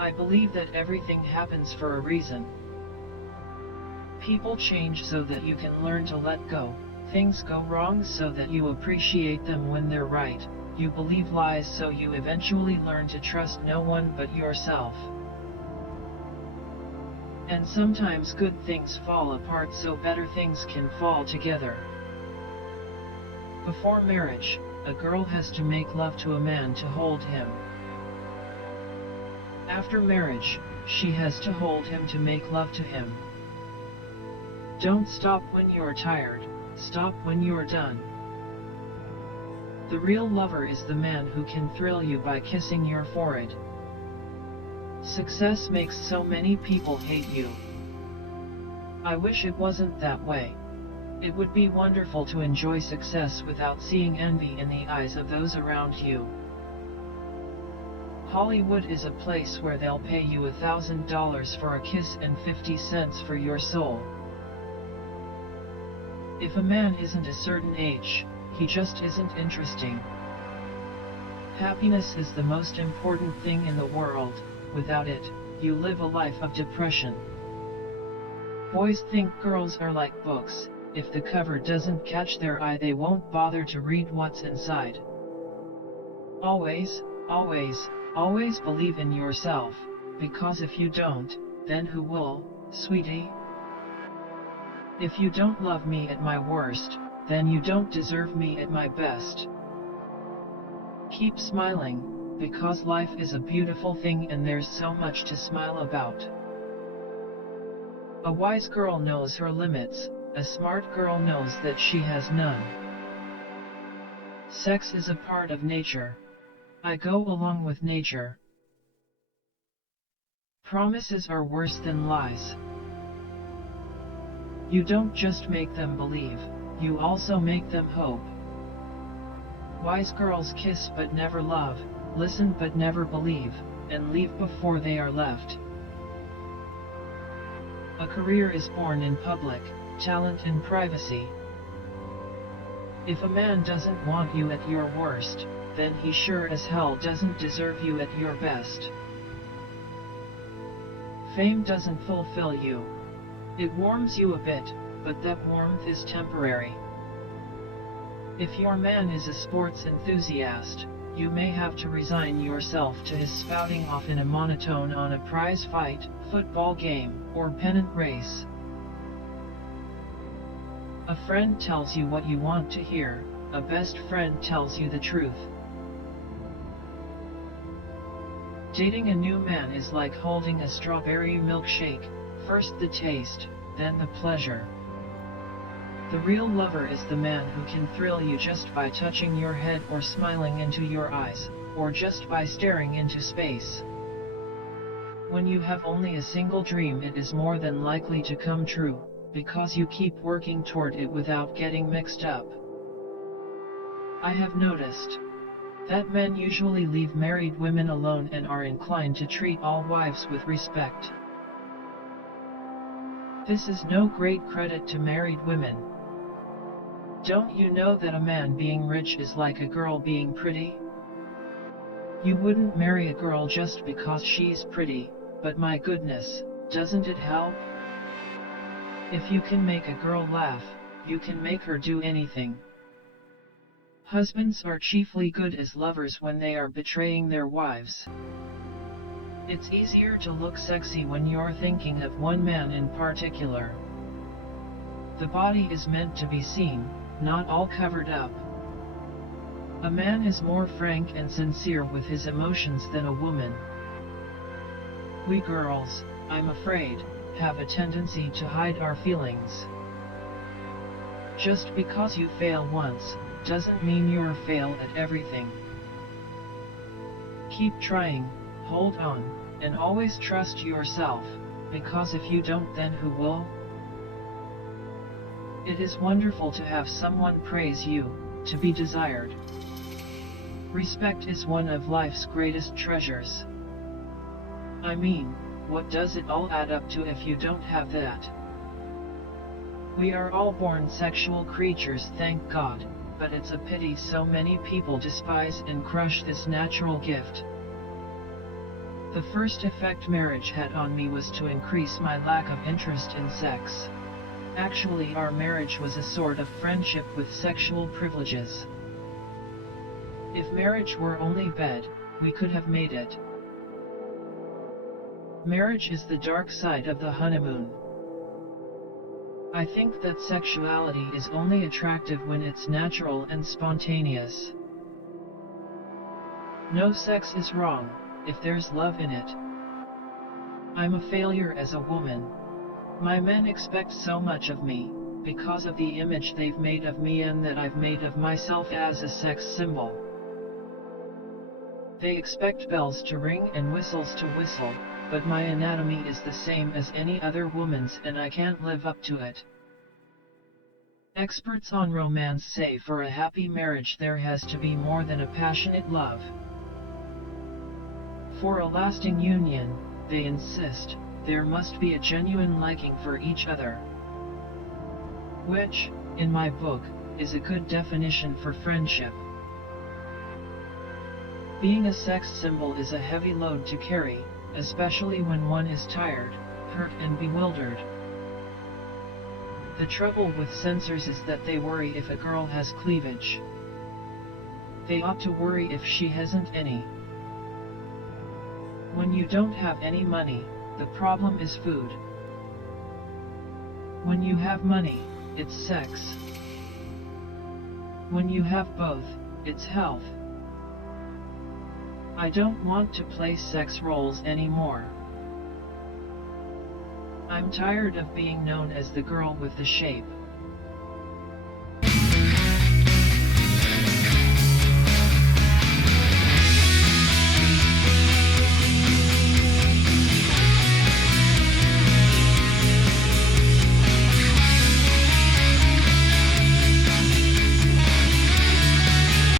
I believe that everything happens for a reason. People change so that you can learn to let go. Things go wrong so that you appreciate them when they're right. You believe lies so you eventually learn to trust no one but yourself. And sometimes good things fall apart so better things can fall together. Before marriage, a girl has to make love to a man to hold him. After marriage, she has to hold him to make love to him. Don't stop when you're tired, stop when you're done. The real lover is the man who can thrill you by kissing your forehead. Success makes so many people hate you. I wish it wasn't that way. It would be wonderful to enjoy success without seeing envy in the eyes of those around you. Hollywood is a place where they'll pay you $1,000 for a kiss and 50 cents for your soul. If a man isn't a certain age, he just isn't interesting. Happiness is the most important thing in the world. Without it, you live a life of depression. Boys think girls are like books. If the cover doesn't catch their eye, they won't bother to read what's inside. Always, always, always believe in yourself, because if you don't, then who will, sweetie? If you don't love me at my worst, then you don't deserve me at my best. Keep smiling, because life is a beautiful thing and there's so much to smile about. A wise girl knows her limits, a smart girl knows that she has none. Sex is a part of nature. I go along with nature. Promises are worse than lies. You don't just make them believe, you also make them hope. Wise girls kiss but never love, listen but never believe, and leave before they are left. A career is born in public, talent in privacy. If a man doesn't want you at your worst, then he sure as hell doesn't deserve you at your best. Fame doesn't fulfill you. It warms you a bit, but that warmth is temporary. If your man is a sports enthusiast, you may have to resign yourself to his spouting off in a monotone on a prize fight, football game, or pennant race. A friend tells you what you want to hear, a best friend tells you the truth. Dating a new man is like holding a strawberry milkshake, first the taste, then the pleasure. The real lover is the man who can thrill you just by touching your head or smiling into your eyes, or just by staring into space. When you have only a single dream, it is more than likely to come true, because you keep working toward it without getting mixed up. I have noticed that men usually leave married women alone and are inclined to treat all wives with respect. This is no great credit to married women. Don't you know that a man being rich is like a girl being pretty? You wouldn't marry a girl just because she's pretty, but my goodness, doesn't it help? If you can make a girl laugh, you can make her do anything. Husbands are chiefly good as lovers when they are betraying their wives. It's easier to look sexy when you're thinking of one man in particular. The body is meant to be seen, not all covered up. A man is more frank and sincere with his emotions than a woman. We girls, I'm afraid, have a tendency to hide our feelings. Just because you fail once, doesn't mean you're a fail at everything. Keep trying, hold on, and always trust yourself, because if you don't, then who will? It is wonderful to have someone praise you, to be desired. Respect is one of life's greatest treasures. I mean, what does it all add up to if you don't have that? We are all born sexual creatures, thank God, but it's a pity so many people despise and crush this natural gift. The first effect marriage had on me was to increase my lack of interest in sex. Actually, our marriage was a sort of friendship with sexual privileges. If marriage were only bed, we could have made it. Marriage is the dark side of the honeymoon. I think that sexuality is only attractive when it's natural and spontaneous. No sex is wrong, if there's love in it. I'm a failure as a woman. My men expect so much of me, because of the image they've made of me and that I've made of myself as a sex symbol. They expect bells to ring and whistles to whistle, but my anatomy is the same as any other woman's and I can't live up to it. Experts on romance say for a happy marriage there has to be more than a passionate love. For a lasting union, they insist, there must be a genuine liking for each other. Which, in my book, is a good definition for friendship. Being a sex symbol is a heavy load to carry, especially when one is tired, hurt and bewildered. The trouble with censors is that they worry if a girl has cleavage. They ought to worry if she hasn't any. When you don't have any money, the problem is food. When you have money, it's sex. When you have both, it's health. I don't want to play sex roles anymore. I'm tired of being known as the girl with the shape.